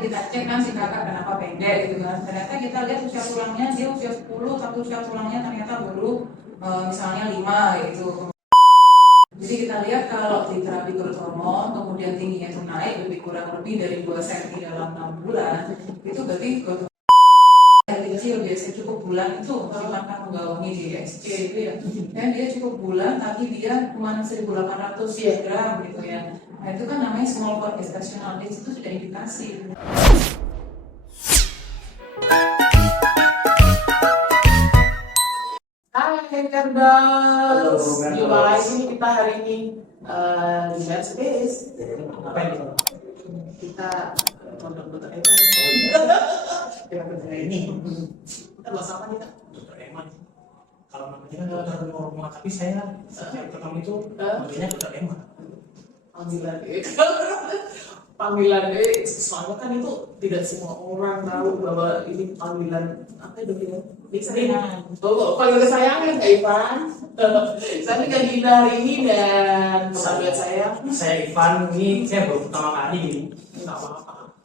jadi kita cek kan si kakak kenapa pendek gitu kan. Ternyata kita lihat usia tulangnya dia usia 10, tapi usia tulangnya ternyata baru misalnya 5 gitu. Jadi kita lihat kalau di terapi growth hormone kemudian tingginya itu naik kurang lebih dari 2 cm dalam 6 bulan, itu berarti growth kecil biasanya cukup bulan itu dimakan menggawangi di SC itu ya, dan dia cukup bulan tapi dia cuma 1.800 gram gitu ya. Nah itu kan namanya small for gestational age, itu sudah indikasi. Hai Kerdals, jumpa lagi kita hari ini di Bad Space. Apa ini? Kita untuk Dokter Eman. Ini kita bahas apa nih Kak? Dokter Eman. Kalau namanya kan dokter normal, tapi saya ketemu itu namanya Dokter Eman. Panggilan soalnya kan itu tidak semua orang tahu bahwa ini panggilan apa ya dok ya? Panggilan kesayangan Kak Ivan. Saya Kak Dinda hari ini dan sahabat saya Ivan, ini saya baru pertama kali ini. nggak apa-apa.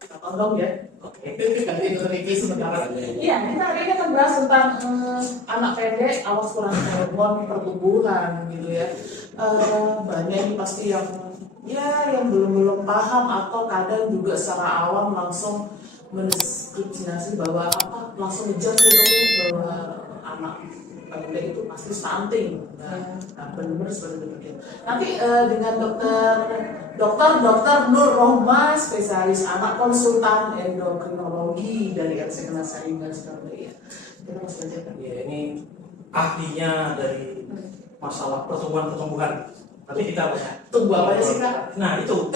Kita Tolong ya. Oke. Ganti itu Ricky sebentar. Iya, kita hari ini akan bahas tentang anak pendek, awas kurang hormon pertumbuhan gitu ya. Banyak ini pasti yang belum paham atau kadang juga secara awam langsung mendeskripsiasi bahwa langsung ngejudge gitu bahwa anak pendek itu pasti stunting. Nah, benar-benar seperti itu. Nanti dengan dokter Nur Rohma, spesialis anak konsultan endokrinologi dari RC Kenasa Surabaya. Kita masih belajar kan? Ya, ini ahlinya dari masalah pertumbuhan. Tapi kita tunggu apa sih Kak? Nah itu.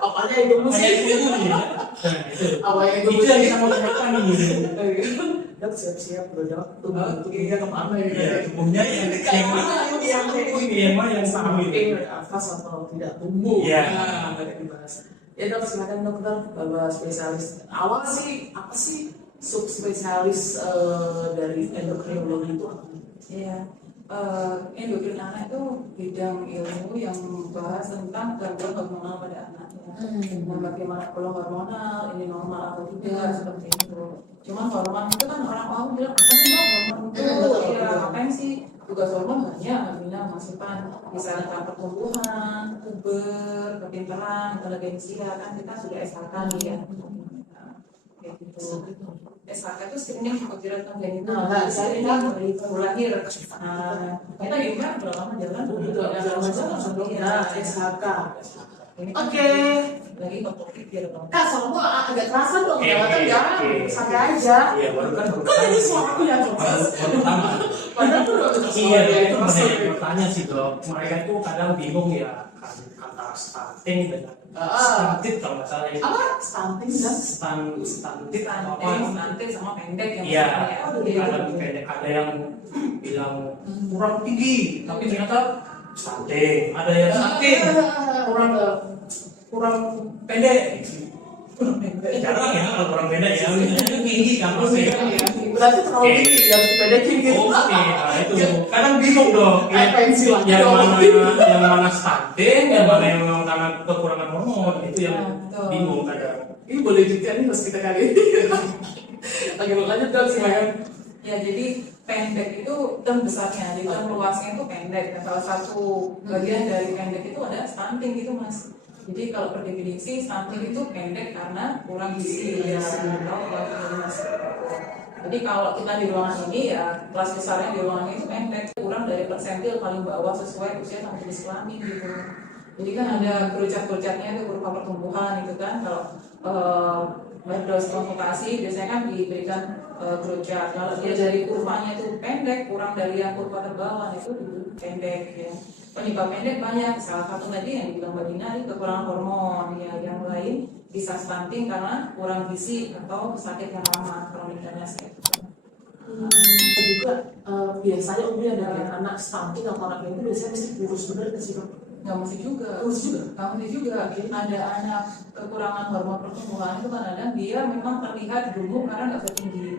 Apanya itu musik? Apanya itu Itu yang kita mau tanyakan ini. Dok siap-siap bro dok. Tunggu kemana ya? Iya, tubuhnya yang sama ini atas atau tidak tumbuh. Iya. Nah, banyak dibahas. Ya dok, silakan dokter, bapak spesialis. Awal sih apa sih subspesialis dari endokrinologi itu apa? Iya. Endokrin anak itu bidang ilmu yang membahas tentang gangguan hormonal pada anak ya. Bagaimana kalau hormonal ini normal atau tidak seperti itu. Cuman hormon itu kan orang bilang apa sih dok hormon itu? Ya ngapain sih? Tugas hormon banyak, artinya masukan misalnya tentang pertumbuhan, puber, kepintaran, inteligensia kan kita sudah SHK nih ya. Kayak gitu. SHK itu screening kejiran kongenital. Nah, saya dari lahir. Kita gimana berapa lama jalan? Nah, SHK. Oke. Lagi topik biar Kak, soalnya agak terasa dong, kan ya, santai aja. Iya, baru kan. Kok jadi suaraku ya coba? Baru pertama. Padahal tuh Iya, itu banyak yang bertanya sih dok. Mereka itu kadang bingung ya antara stunting dengan stunted kalau nggak salah itu. Apa? Stunting dan stunted sama pendek yang iya, ada pendek, ada yang bilang kurang tinggi tapi ternyata stunting, ada yang stunting kurang pendek. Jarang ya kalau kurang pendek ya, misalnya tinggi kan maksudnya. berarti terlalu tinggi yang dipendekin gitu. Oke, nah itu kadang bingung dong. Pensi lagi Yang mana stunting, yang mana yang memang karena kekurangan hormon, itu yang bingung kadang. Ini boleh juga nih pas kita kali ini. Oke, lanjut dong silakan. Ya jadi pendek itu term besarnya, jadi term luasnya itu pendek. Dan salah satu bagian dari pendek itu ada stunting gitu mas. Jadi kalau per definisi stunting itu pendek karena kurang gizi ya. Jadi kalau kita di ruangan ini ya kelas besarnya di ruangan itu pendek, kurang dari persentil paling bawah sesuai usia sama jenis kelamin gitu. Jadi kan ada kerucat-kerucatnya itu berupa pertumbuhan gitu kan. Kalau berdosis konsultasi biasanya kan diberikan kerucat. Kalau dia dari kurvanya itu pendek, kurang dari yang kurva terbawah itu pendek ya. Penyebab pendek banyak. Salah satu tadi yang dibilang Mbak Dina itu kekurangan hormon ya. Yang lain bisa stunting karena kurang gizi atau sakit yang lama kroniknya kayak gitu. Juga biasanya umumnya dari anak stunting atau anak itu biasanya mesti kurus bener ke sih dok? Nggak mesti juga. Kurus juga? Nggak mesti juga. Ada anak kekurangan hormon pertumbuhan itu kadang-kadang dia memang terlihat gemuk karena nggak setinggi.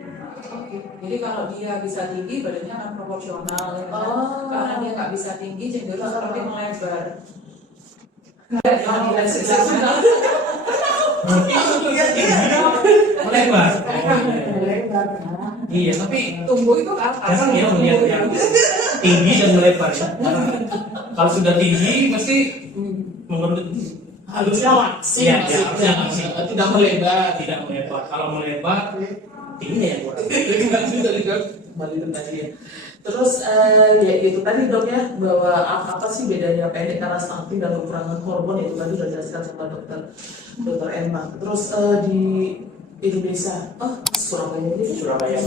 Jadi kalau dia bisa tinggi badannya akan proporsional ya kan? Karena dia nggak bisa tinggi cenderung seperti melebar. Melebar. Lebar. Iya, tapi Tumbuh itu ke atas. jarang ya melihat yang tinggi dan melebar ya. Karena kalau sudah tinggi pasti menurut Harusnya langsing, Iya, maksudnya. harusnya langsing. Tidak melebar. tidak melebar. Kalau melebar tingginya yang kurang. Lanjut tadi dok, kembali ke tadi ya. Terus ya itu tadi dok ya, bahwa apa sih bedanya pendek karena stunting dan kekurangan hormon, itu tadi sudah dijelaskan sama dokter Emma. Terus di Indonesia, Surabaya ini Surabaya.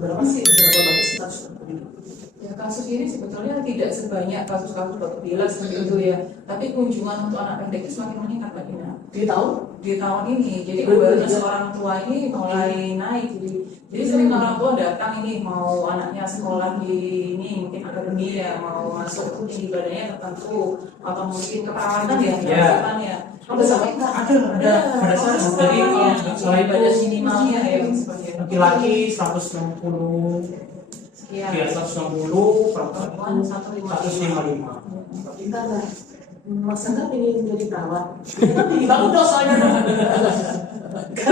berapa sih, berapa banyak sih kasus penduduk? Ya, kasus ini sebetulnya tidak sebanyak kasus-kasus dokter bilang seperti itu ya. Tapi kunjungan untuk anak pendek itu semakin meningkat Mbak Dina. Di tahun? Di tahun ini. Jadi Betul, awareness ya. orang tua ini mulai naik. Jadi sering orang tua datang ini mau anaknya sekolah di ini mungkin akademi ya, mau masuk tinggi badannya tertentu atau mungkin keperawatan ya, Ya. keperawatan ya. Ada sampai Ada salah. Jadi kalau nggak salah itu badan minimalnya ya seperti itu. laki-laki 160, Sekian. ya 160, Perempuan perempuan 155. 155. kita lah. Mas Angga pengen jadi perawat. Kita tinggi banget dong soalnya.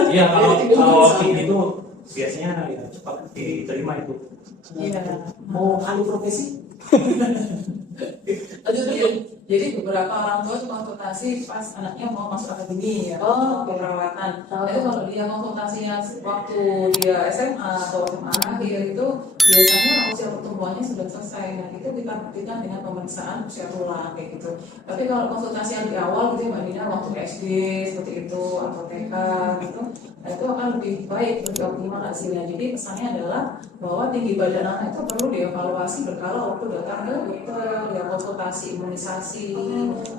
Iya, kalau Soalnya. tinggi itu biasanya ya cepat diterima itu. Iya. Mau alih profesi? Lanjut dulu. Jadi beberapa orang tua tuh konsultasi pas anaknya mau masuk akademi ya, Oh. keperawatan. Oh. Itu kalau dia konsultasinya waktu dia SMA atau SMA akhir itu biasanya usia pertumbuhannya sudah selesai. Nah itu kita buktikan dengan pemeriksaan usia tulang kayak gitu. Tapi kalau konsultasi yang di awal gitu Mbak Dina waktu SD seperti itu atau TK gitu, nah itu akan lebih baik, lebih optimal hasilnya. Jadi pesannya adalah bahwa tinggi badan anak itu perlu dievaluasi berkala waktu datang ke dokter, ya konsultasi imunisasi,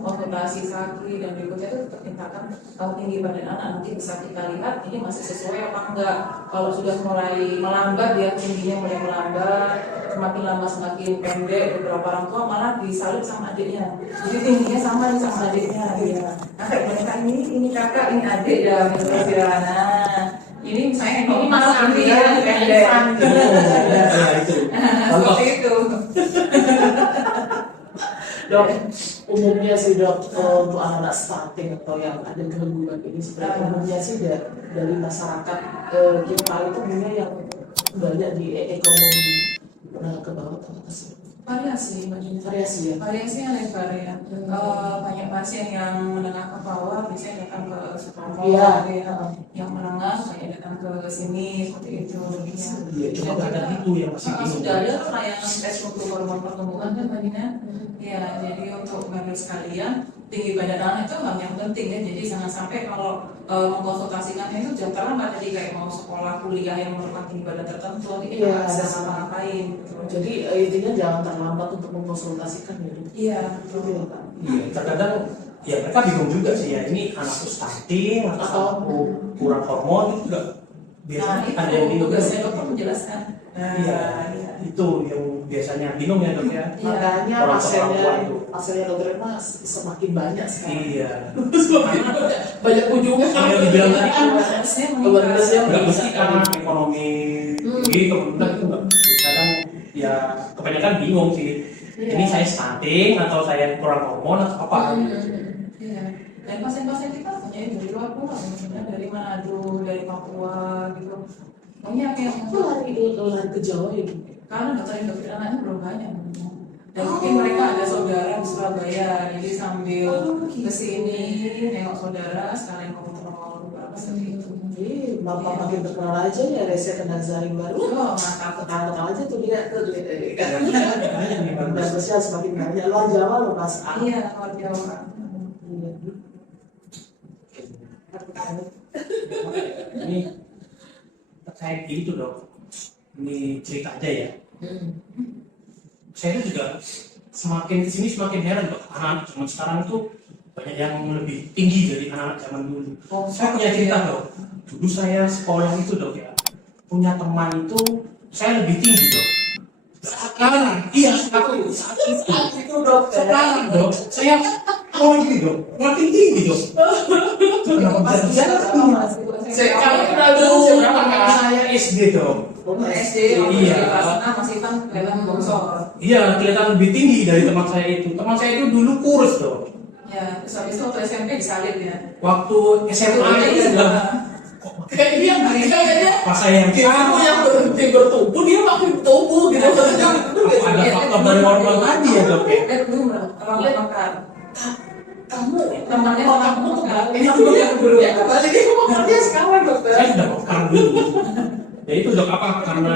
konsultasi sakit dan berikutnya itu tetap tingkatkan kalau tinggi badan anak nanti bisa kita lihat ini masih sesuai apa enggak. Kalau sudah mulai melambat ya tingginya mulai melambat, semakin lama semakin pendek, beberapa orang tua malah disalib sama adiknya. Jadi tingginya sama nih sama adiknya ya. Kakak mereka ini kakak ini adik ya menurut ya. Nah ini saya ini mas ini yang pendek. Ya itu. Contoh. Seperti itu. Dok, umumnya sih dok, untuk anak-anak stunting atau yang ada gangguan ini sebenarnya umumnya sih dari masyarakat kita itu umumnya yang banyak di ekonomi menengah ke bawah atau atas ya? Variasi Mbak Dina. Variasi ya. Variasinya lebar ya. Banyak pasien yang menengah ke bawah biasanya datang ke Sutomo Iya. ya. Yang menengah banyak datang ke sini seperti itu. Iya, cuma nggak ada itu yang masih bingung. Sudah ada tuh layanan tes untuk hormon pertumbuhan kan Mbak Dina. Ya, jadi untuk member sekalian tinggi badan anak itu hal yang penting ya. Jadi jangan sampai kalau mengkonsultasikannya itu jangan terlambat. Jadi kayak mau sekolah kuliah yang memerlukan tinggi badan tertentu, ini Iya, nggak bisa ada. ngapa-ngapain. Gitu. Jadi intinya jangan terlambat untuk mengkonsultasikan ya dok. Iya, Betul betul. ya Pak. Iya, terkadang ya mereka bingung juga sih ya, ini anakku stunting atau aku kurang hormon itu juga biasanya Nah, ada yang itu bingung. tugasnya dokter menjelaskan. Iya, itu yang biasanya bingung ya dok ya. Iya. Makanya Orang pasiennya tua itu. dokter Emma semakin banyak sekarang. Iya. Banyak kunjungan. Yang dibilang tadi kan Awareness-nya Awareness-nya meningkat. nggak mesti karena ekonomi tinggi kemudian itu nggak. Kadang ya kebanyakan bingung sih. Iya. Ini saya stunting atau saya kurang hormon atau apa? Iya. Dan pasien-pasien kita punya yang dari luar pulau, misalnya dari Manado, dari Papua gitu. Banyak yang Itu lari ke Jawa ya Bu? karena dokter anaknya belum banyak. Dan mungkin mereka ada saudara di Surabaya, jadi sambil kesini nengok saudara sekalian ngobrol beberapa seperti itu. Jadi bapak makin terkenal aja ya Reza Nazari baru. Oh, mantap. Kenal aja tuh dia tuh. Banyak nih Dan bagus. sosial semakin banyak. Luar Jawa loh Mas. Iya, luar Jawa. Iya. Ini terkait gitu dok. Ini cerita aja ya. Saya itu juga semakin kesini semakin heran dok. Anak-anak zaman sekarang itu banyak yang lebih tinggi dari anak-anak zaman dulu. Oh, Saya punya cerita dok. Dulu saya sekolah itu dok ya, punya teman itu saya lebih tinggi dok. Sekarang, iya aku saat itu dok. Sekarang dok, saya ini dok, makin tinggi dok. Kenapa bisa bisa? Kamu kenal dulu berapa Kak? Saya SD dok. SD, Iya. kelas 6 masih kan kelihatan bongsor. Iya, kelihatan lebih tinggi dari teman saya itu. Teman saya itu dulu kurus dok. Ya, terus habis itu waktu SMP disalib ya. Waktu SMA itu Kayak dia kayaknya pas saya kamu yang berhenti bertumbuh dia makin tumbuh gitu. ada faktor dari hormon tadi ya dok ya. Belum orang makan. Kamu Temannya kamu orang makan. kamu yang dulu ya kembali ke dia sekarang dokter. Saya sudah pekar dulu. Ya itu dok, apa karena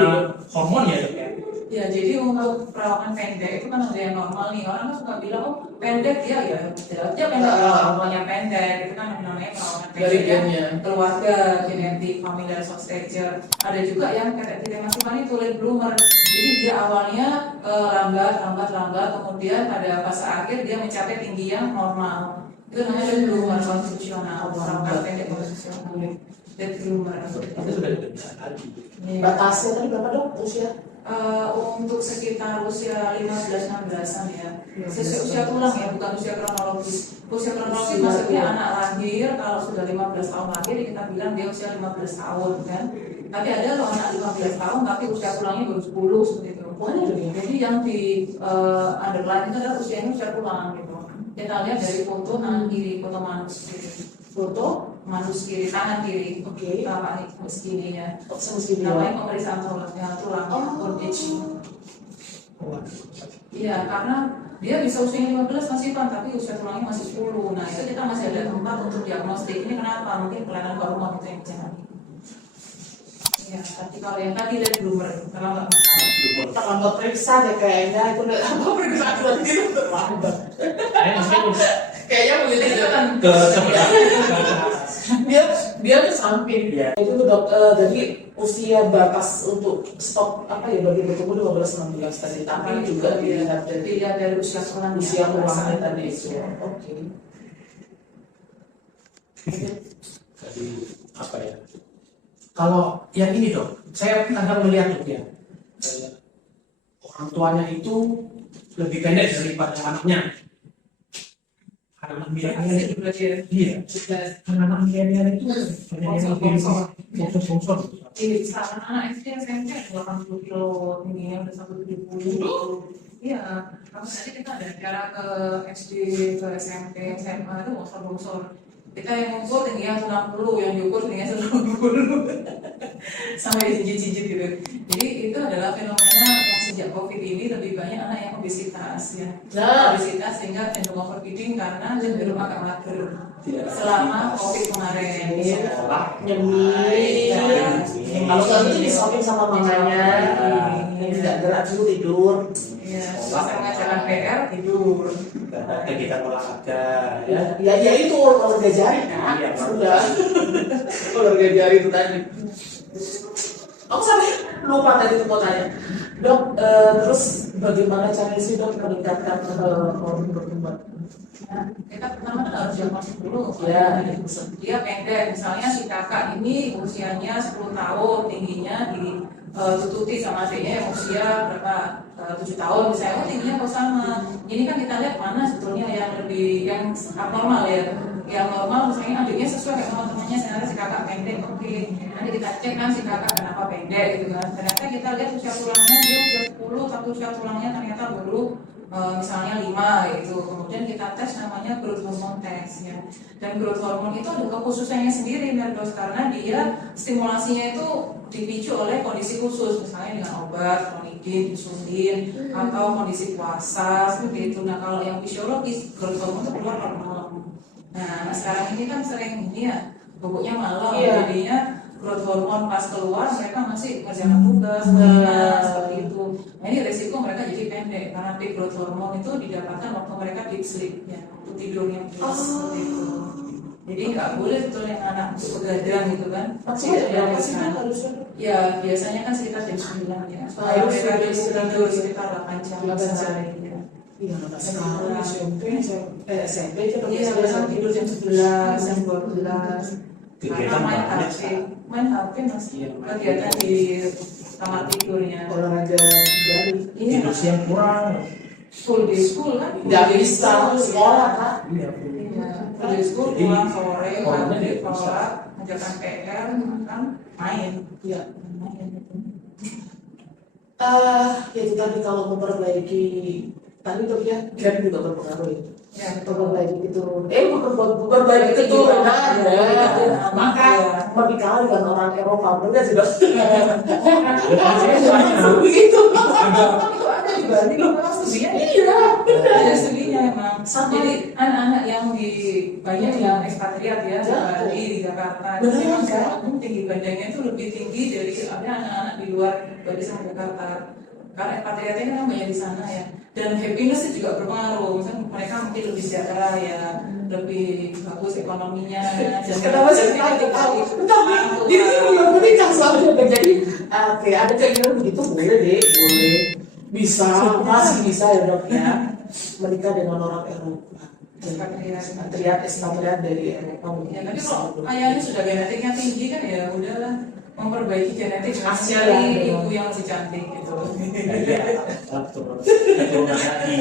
hormon ya dok ya? Ya, jadi untuk perawakan pendek itu kan ada yang normal nih. Orang kan suka bilang, oh pendek ya aja pendek, normalnya pendek. Itu kan namanya perawakan Dari pendek ya. gennya. Keluarga, genetik, familial soft stature. Ada juga yang kayak tidak masih itu late bloomer. Jadi dia awalnya lambat, kemudian pada fase akhir dia mencapai tinggi yang normal. Itu namanya late bloomer konstitusional, perawakan pendek konstitusional. Late bloomer. Itu sudah bisa tadi. Batasnya tadi berapa dok usia? Untuk sekitar usia 15-16an ya. Usia tulang ya, bukan usia kronologis. Usia kronologis maksudnya anak lahir, kalau sudah 15 tahun lahir kita bilang dia usia 15 tahun kan. Tapi ada loh anak 15 tahun tapi usia tulangnya baru 10 seperti itu. Jadi yang di underline itu adalah usianya usia tulang gitu. Kita lihat dari foto tangan kiri, foto manus kiri. Foto manus kiri, tangan kiri. Oke. Apa nih segininya? Semestinya. Namanya pemeriksaan tulang bone age. Iya, karena dia bisa usianya 15 masih pan, tapi usia tulangnya masih 10. Nah itu kita masih ada tempat untuk diagnostik. Ini kenapa? Mungkin kelainan hormon itu yang jangan. Iya, tapi kalau yang tadi late bloomer, kalau nggak masalah. Terlambat periksa deh kayaknya itu udah apa periksaan lagi itu terlambat. Kayaknya begitu kan Ke sebelah. dia ke samping. Iya. Itu dok, jadi usia batas untuk stop apa ya bagi bertumbuh 15-16 tadi. Tapi juga dilihat dari usia tulangnya. usia tulangnya tadi itu. Oke. Jadi apa ya? Kalau yang ini dok, saya kadang melihat dok ya, orang tuanya itu lebih pendek daripada anaknya. Anak milenial itu iya, anak milenial itu banyak yang lebih bongsor. Ini sekarang anak SD SMP 80 kilo, tingginya udah 170. Iya, kalau tadi kita ada acara ke SD, ke SMP, SMA itu bongsor-bongsor. Kita yang ngukur tingginya 160, yang diukur tingginya 160 sampai cincin-cincin gitu. Jadi itu adalah fenomena yang sejak COVID ini lebih banyak anak yang obesitas ya. Obesitas sehingga cenderung overfeeding karena cenderung agak mager selama COVID kemarin. Sekolah Nyemil. Kalau nggak itu disuapin sama mamanya. Tidak gerak dulu tidur. Iya, sama jalan PR tidur. kegiatan olahraga ya. Ya itu olahraga jari kan. Iya, Sudah. Olahraga jari itu tadi. Aku sampai lupa tadi tuh mau tanya. Dok, terus bagaimana caranya sih dok meningkatkan hormon pertumbuhan? Nah, kita pertama kan harus diagnosis dulu. Ya. Dia pendek, misalnya si kakak ini usianya 10 tahun, tingginya ditututi sama adiknya yang usia berapa 7 tahun misalnya, oh tingginya kok sama. Ini kan kita lihat mana sebetulnya yang abnormal ya. Yang normal misalnya adiknya sesuai sama temannya, ternyata si kakak pendek, oke. Nanti kita cek kan si kakak kenapa pendek gitu kan. Ternyata kita lihat usia tulangnya dia usia 10, tapi usia tulangnya ternyata baru misalnya 5 gitu. Kemudian kita tes namanya growth hormone test ya. Dan growth hormone itu ada kekhususannya sendiri Merdos, karena dia stimulasinya itu dipicu oleh kondisi khusus, misalnya dengan obat, klonidin, insulin, atau kondisi puasa seperti itu. Nah kalau yang fisiologis growth hormone itu keluar kalau malam. Nah sekarang ini kan sering ini ya boboknya malam, jadinya growth hormone pas keluar mereka masih kerjakan tugas, seperti itu. Nah ini resiko mereka jadi pendek karena peak growth hormone itu didapatkan waktu mereka deep sleep ya, waktu tidurnya seperti itu. Jadi nggak boleh sebetulnya anak untuk begadang gitu kan. Maksudnya berapa sih kan harusnya? Ya biasanya kan sekitar jam 9 ya. Harus Mereka sudah tidur sekitar 8 jam sehari ya. Iya, nggak sekarang SMP aja Iya, biasanya tidur jam 11, jam 12. Karena main HP, masih kegiatan di kamar tidurnya. olahraga jari. Iya, Tidur siang kurang. full day school kan? Nggak bisa sekolah kan? Iya. Iya, full day school pulang sore, maghrib, sholat, ngajakan PR, makan, main. Iya. Main. Ya itu tadi kalau memperbaiki tadi dok ya, gap juga berpengaruh ya. Ya, Memperbaiki keturunan, memperbaiki keturunan ya. Maka menikah dengan orang Eropa, benar sih dok? Begitu. Itu ada di Bali, memang studinya. Iya, ada studinya emang. Sama. Jadi anak-anak yang di banyak yang ekspatriat ya di Bali, di Jakarta, itu Benar, memang kan? sekarang tinggi badannya itu lebih tinggi dari ada anak-anak di luar Bali sama Jakarta. Karena ekspatriatnya kan banyak di sana ya. Dan happiness itu juga berpengaruh. Misalnya mereka mungkin lebih sejahtera ya, lebih bagus ekonominya. Dan Kenapa sih kita tahu? Jadi belum menikah soalnya. Jadi oke, ada keinginan begitu boleh deh, boleh. Bisa, masih bisa ya dok ya. Menikah dengan orang Eropa. Ekspatriat dari Eropa. Ya, tapi kalau ayahnya sudah genetiknya tinggi kan ya udahlah, memperbaiki genetik Kasihan cari ya. ibu yang lebih cantik gitu. Iya, betul. Keturunan tadi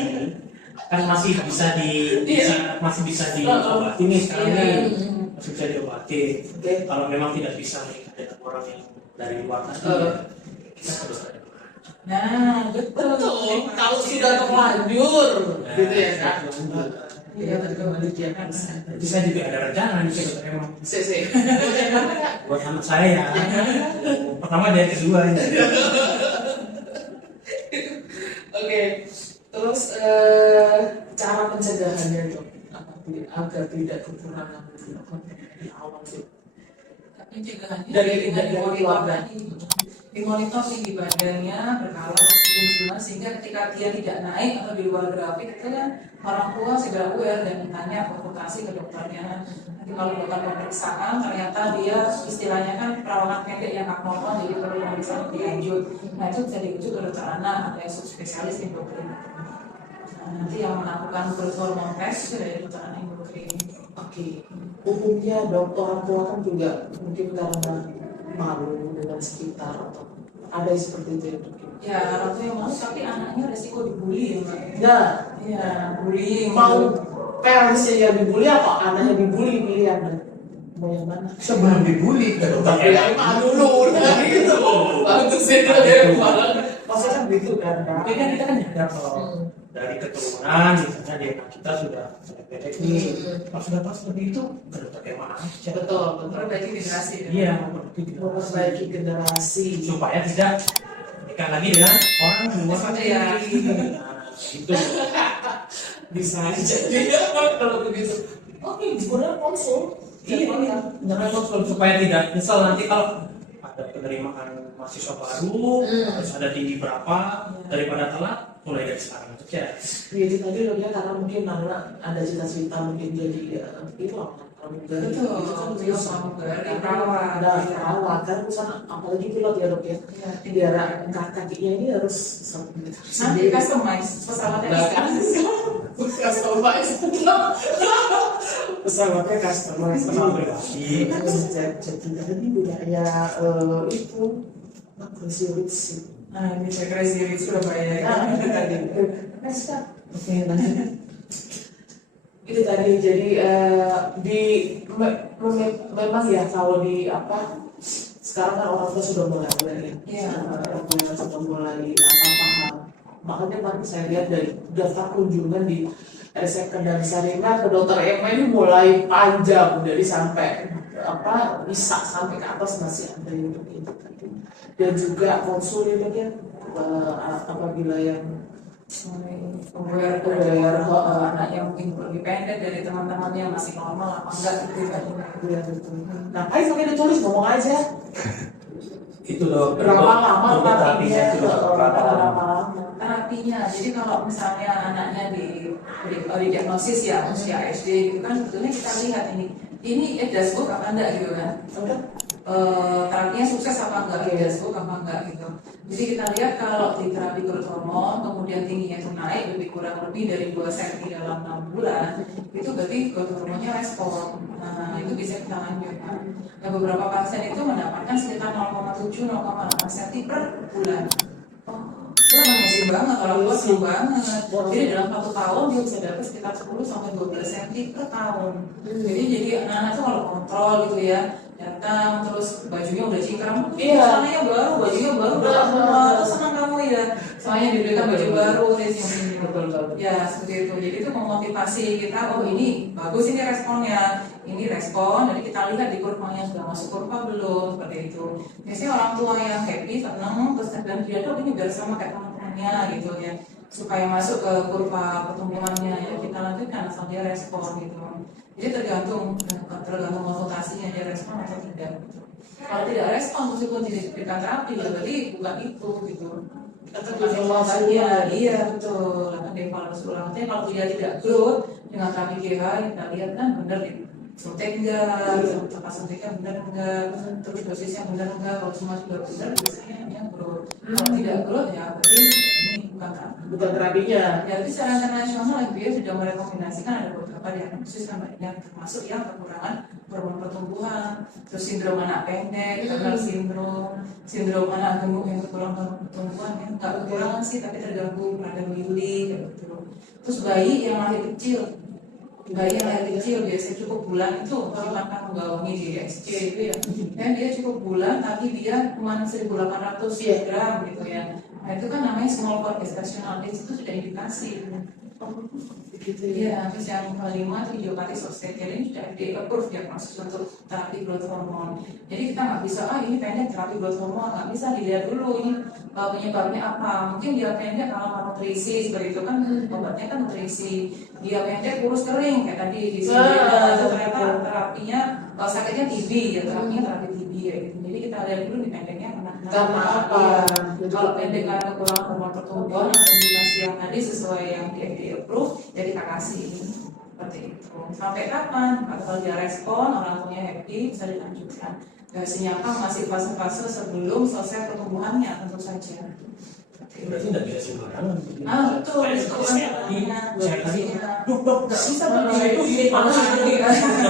kan masih bisa diobati nih sekarang Iya. nih, masih bisa diobati. Oke. Kalau memang tidak bisa menikah dengan orang yang dari luar tadi, kita harus ada. Nah, betul. Kalau sudah terlanjur, gitu ya kak. Iya betul. Jadi saya juga ada rencana nih dokter emang Si. buat anak saya. Pertama dan kedua ini. Oke. Terus cara pencegahannya dok, agar tidak kekurangan di awal sih. Pencegahannya Dari dengan keluarga. dimonitor tinggi badannya berkala waktu kunjungan, sehingga ketika dia tidak naik atau di luar grafik itu kan orang tua segera aware dan tanya konsultasi ke dokternya. Nanti kalau dokter pemeriksaan ternyata dia istilahnya kan perawakan pendek yang abnormal, jadi perlu pemeriksaan lebih lanjut. Nah itu bisa dirujuk ke dokter anak atau yang subspesialis endokrin. Nah, nanti yang melakukan growth hormone test itu dari dokter anak endokrin. Oke. Umumnya dok, orang tua kan juga mungkin karena malu dengan sekitar atau ada yang seperti itu ya dok. Ya orang tua yang mau, tapi anaknya resiko dibully ya mbak. Nah, Iya, bullying. mau parentsnya yang dibully atau anaknya dibully, pilihan dok. Mau yang mana? Sebelum dibully ke dokter Tapi yang mana dulu? Nah gitu. Bagus sih dok ya. Maksudnya kan begitu kan kak. Tapi kan kita kan nyadar kalau dari keturunan misalnya DNA kita sudah pendek nih, pas sudah pas lebih itu ke dokter emang aja. Betul, betul. Memperbaiki generasi. Iya, memperbaiki Memperbaiki generasi. supaya tidak menikah lagi dengan orang di luar Sama negeri. ya. Nah, itu Bisa jadi kalau begitu. Oke, sebenarnya konsul. iya, jangan konsul supaya tidak nyesel nanti kalau ada penerimaan mahasiswa baru harus ada tinggi berapa daripada telat mulai dari sekarang aja. Jadi tadi lo ya karena mungkin anak ada cita-cita mungkin jadi pilot, pramugari. Betul, Itu kan pilot, susah. pramugari, perawat. Ada perawat kan urusan apalagi pilot ya dok ya. Iya. Biar kakinya ini harus Nanti customize pesawatnya. customize. Pesawatnya customize. Pesawat pribadi. Jadi tadi budaya itu Crazy Rich sih. Nah, ini saya Crazy Rich Surabaya ya. Nah, itu tadi. Oke, lanjut. Itu tadi jadi memang ya kalau di apa sekarang kan orang tua sudah mulai aware ya. Iya. Sudah mulai paham. Makanya tadi saya lihat dari daftar kunjungan di RSK dan Sarina ke dokter Emma ini mulai panjang dari sampai bisa sampai ke atas masih ada yang begitu tadi. Dan juga konsul ya bagian apabila yang Aware anak yang mungkin lebih pendek dari teman-temannya masih normal apa enggak gitu kan. ya betul. Ngapain pakai ditulis ngomong aja. Itu loh. Berapa lama terapinya terapinya itu berapa lama? Terapinya, jadi kalau misalnya anaknya di diagnosis ya usia SD gitu kan, sebetulnya kita lihat ini dashboard apa enggak gitu kan. Terapinya sukses apa enggak, dashboard apa enggak gitu. Jadi kita lihat kalau di terapi growth hormone kemudian tingginya itu naik lebih kurang lebih dari 2 cm dalam 6 bulan, itu berarti growth hormonnya respon. Nah itu bisa kita lanjut. Nah beberapa pasien itu mendapatkan sekitar 0,7-0,8 cm per bulan. Itu amazing banget, orang tua senang banget. Jadi dalam 1 tahun dia bisa dapat sekitar 10-12 cm per tahun. Jadi anak-anak tuh kalau kontrol gitu ya datang terus bajunya udah cingkrang, Iya. celananya baru, bajunya baru, udah semua, terus senang kamu ya, soalnya diberikan baju baru, ya seperti itu. Jadi itu memotivasi kita, oh ini bagus ini responnya, ini respon, jadi kita lihat di kurvanya sudah masuk kurva belum, seperti itu. Biasanya orang tua yang happy, senang, terus dan dia tuh ini biar sama kayak teman-temannya gitu ya, supaya masuk ke kurva pertumbuhannya ya kita lanjutkan asal dia respon gitu. Jadi tergantung konsultasinya dia respon atau tidak. Gitu. Kalau tidak respon meskipun diberikan terapi ya berarti bukan itu gitu. Tetap dievaluasi iya betul. Akan dievaluasi ulang. Artinya kalau dia tidak growth dengan terapi GH yang kita lihat kan benar suntik enggak, lepas suntiknya benar enggak, terus dosisnya benar enggak. Kalau semua sudah benar biasanya yang growth. Kalau tidak growth ya berarti ini bukan terapinya. Ya, tapi secara internasional FBA sudah merekomendasikan ada beberapa diagnosis namanya termasuk yang kekurangan hormon pertumbuhan, terus sindrom anak pendek, Turner sindrom, sindrom anak gemuk yang kekurangan hormon pertumbuhan ya nggak kekurangan sih tapi terganggu pada Willy kayak gitu. Terus bayi yang lahir kecil, bayi yang lahir kecil biasanya cukup bulan itu dimakan membawahi di XC itu ya, dan dia cukup bulan tapi dia cuma 1.800 gram gitu ya. Nah itu kan namanya small core gestational age, itu sudah indikasi. Iya, terus yang kelima itu idiopatis obstetric ini sudah FDA approve diagnosis untuk terapi growth hormone. Jadi kita nggak bisa, ini pendek terapi growth hormone, nggak bisa dilihat dulu ini penyebabnya apa. Mungkin dia pendek kalau malnutrisi seperti itu kan obatnya kan nutrisi. Dia pendek kurus kering kayak tadi di sini. Itu ternyata terapinya sakitnya TB ya, terapinya terapi TB ya gitu. Jadi kita lihat dulu di pendeknya karena apa? Kalau pendek karena kekurangan hormon pertumbuhan atau indikasi yang tadi sesuai yang di FDA approve, ya kita kasih seperti itu. Sampai kapan? Kalau dia respon, orang tuanya happy, bisa dilanjutkan. Biasanya kan masih fase-fase sebelum selesai pertumbuhannya tentu saja. Berarti nggak bisa sembarangan. Betul. Saya tadi, dok, nggak bisa itu ini mana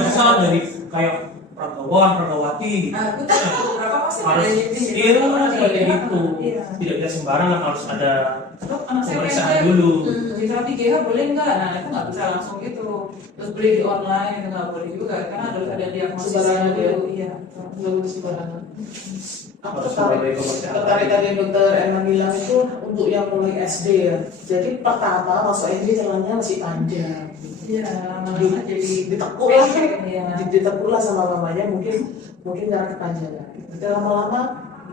bisa dari kayak pergawati. Betul. Berapa pasti Harus seperti itu. Tidak bisa sembarangan, harus ada pemeriksaan dulu. Di terapi GH boleh nggak? Nah itu nggak bisa langsung gitu. Terus beli di online itu nggak boleh juga karena harus ada diagnosisnya dulu. Iya. Nggak boleh sembarangan. Aku tertarik tadi dokter Emma bilang itu untuk yang mulai SD ya. Jadi pertama masuk SD jalannya masih panjang. Iya, lama-lama jadi ditekuk lah, ya. ditekuk lah sama mamanya mungkin karena kepanjangan. Tapi lama-lama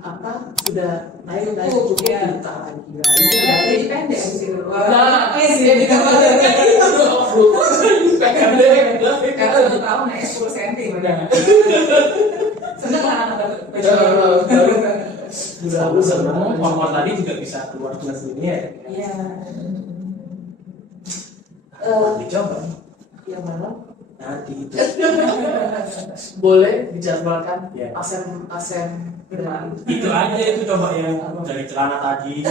apa sudah naik cukup ya. kita lagi. Ya, jadi pendek sih. Nah, jadi pendek. Kalau 1 tahun naik 10 cm. Seneng lah anak baju. Hormon tadi juga bisa keluar kelas dunia. Iya. Dicoba. Yang mana? Nanti itu. Boleh dijadwalkan Ya. asem Itu aja itu coba yang dari celana tadi.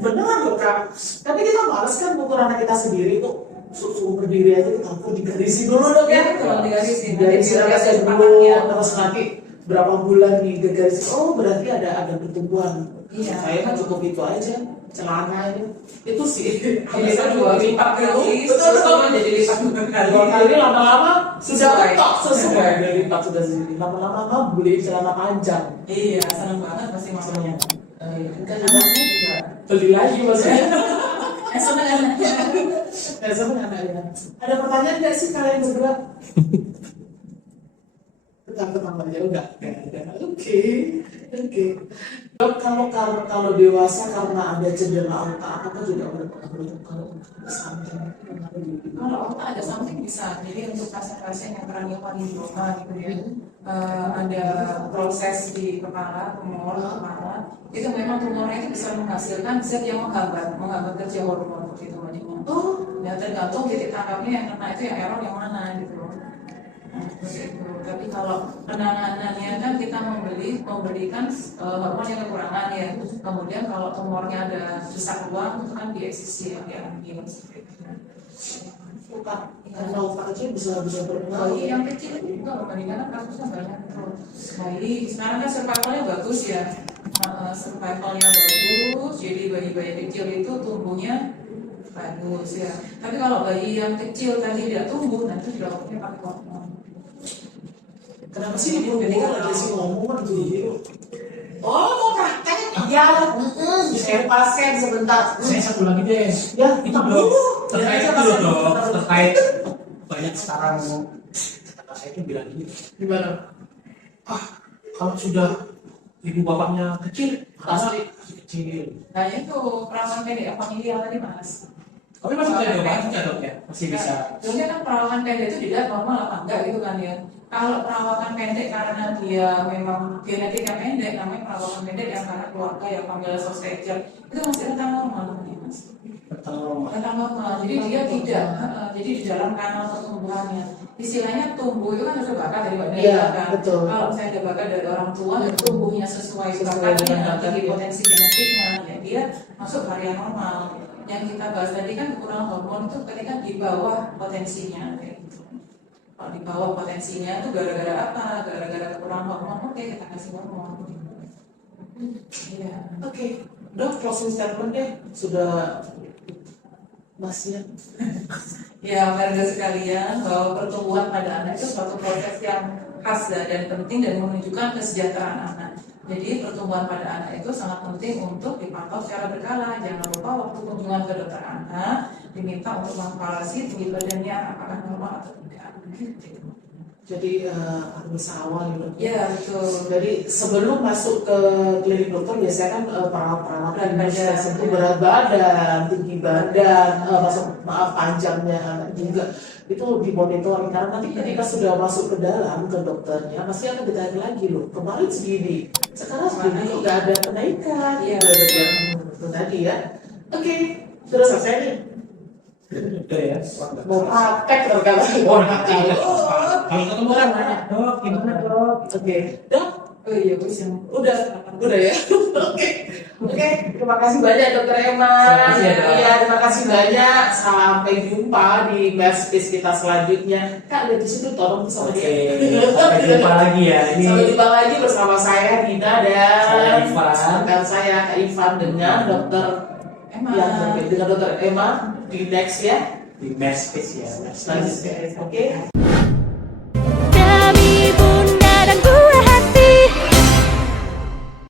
beneran loh kak. Tapi kita males kan ukur anak kita sendiri tuh suruh berdiri aja kita ukur digarisi dulu dong ya. Kalau digarisin, Digarisi dulu terus nanti berapa bulan digarisin. Oh berarti ada pertumbuhan. Iya. Saya kan cukup itu aja celana itu sih. Jadi kan 2 lipat kali, betul jadi lipat 2 kali. 2 kali lama-lama sudah Sesuai. ketok sesuai dari lipat sudah sendiri. Lama-lama beli celana panjang. Iya, seneng banget pasti maksudnya. Kita juga beli lagi maksudnya. Seneng anaknya. Seneng anaknya. Ada pertanyaan nggak sih kalian berdua? Tentang aja enggak ada. Oke. Dok, kalau dewasa karena ada cedera otak, apakah juga berpengaruh kalau samping? Kalau otak ada samping bisa. Jadi untuk pasien-pasien yang kraniofaringioma gitu ya, ada proses di kepala, tumor kepala, itu memang tumornya itu bisa menghasilkan zat yang menghambat kerja hormon seperti itu macamnya. Ya tergantung titik tangkapnya yang kena itu yang error yang mana gitu. Nah, seperti itu. Tapi kalau penanganannya kan kita memberikan hormon yang kekurangan ya. Kemudian kalau tumornya ada sesak ruang itu kan diesisi yang diambil seperti itu. Otak, karena otak kecil bisa berpengaruh. Bayi yang kecil juga membandingkan kasusnya banyak tuh. Bayi sekarang kan survivalnya bagus ya. Survivalnya bagus. Jadi bayi-bayi kecil itu tumbuhnya bagus ya. Tapi kalau bayi yang kecil tadi tidak tumbuh, nanti sudah pakai hormon. Kenapa sih ibu lagi sih ngomong gitu? Oh, mau praktek? Iya. Saya pasien sebentar. Saya satu lagi deh. Ya, Itu tak dok, dulu. terkait itu loh dok, terkait banyak sekarang kata saya itu bilang gini, Gimana? kalau sudah ibu bapaknya kecil, Pasti. masih kecil. Nah itu perawakan pendek familial tadi mas. Tapi masih bisa dok, masih dok ya, masih bisa. Sebenarnya kan perawakan pendek itu dilihat normal apa enggak gitu kan ya. Kalau perawakan pendek karena dia memang genetiknya pendek, namanya perawakan pendek yang karena keluarga yang familial sostegel itu masih rentang normal namanya mas. Pertama, Rentang normal, jadi dia tidak, jadi di dalam kanal pertumbuhannya. Istilahnya tumbuh itu kan ada bakat dari badan Iya, kan. betul. Kalau misalnya ada bakat dari orang tua, dan tumbuhnya sesuai Sesuai bakatnya, dengan tinggi bakatnya. potensi genetiknya, ya dia masuk varian normal. Yang kita bahas tadi kan kekurangan hormon itu ketika di bawah potensinya kayak gitu. Kalau di bawah potensinya itu gara-gara apa? Gara-gara kekurangan hormon, oke kita kasih hormon. Iya. Oke, dok, closing statement deh. Sudah masnya. Ya, warga sekalian, bahwa pertumbuhan pada anak itu suatu proses yang khas dan penting dan menunjukkan kesejahteraan anak. Jadi pertumbuhan pada anak itu sangat penting untuk dipantau secara berkala. Jangan lupa waktu kunjungan ke dokter anak diminta untuk mengkalkulasi tinggi badannya apakah normal atau tidak. Gitu. Jadi harus awal gitu. Ya betul. Jadi sebelum masuk ke klinik dokter biasanya kan perawat-perawat Berat klinis badan, tersebut ya. berat badan, tinggi badan, maaf panjangnya anak juga itu dimonitor karena nanti ketika sudah masuk ke dalam ke dokternya pasti akan ditanya lagi loh kemarin segini, sekarang segini kok nggak ada kenaikan. Iya. Gitu ya. Itu tadi ya. Oke, terus selesai nih. udah ya. Mau praktek terkadang. Oh nanti ya. Kalau ketemu kan nanya, dok, gimana dok? Oke, dok. Oh iya, wis yang Udah ya. Oke, terima kasih banyak Dokter Emma. Terima kasih ya, Dok. Iya, terima kasih banyak. Sampai jumpa di Merspis kita selanjutnya. Kak, lihat di situ tolong sama Oke, dia. sampai jumpa lagi ya. Ini Sampai jumpa lagi bersama saya Dina dan Saya Ivan. rekan saya Kak Ivan dengan Dokter Emma. dengan Dokter Emma di next ya. di Merspace ya. Selanjutnya. Oke.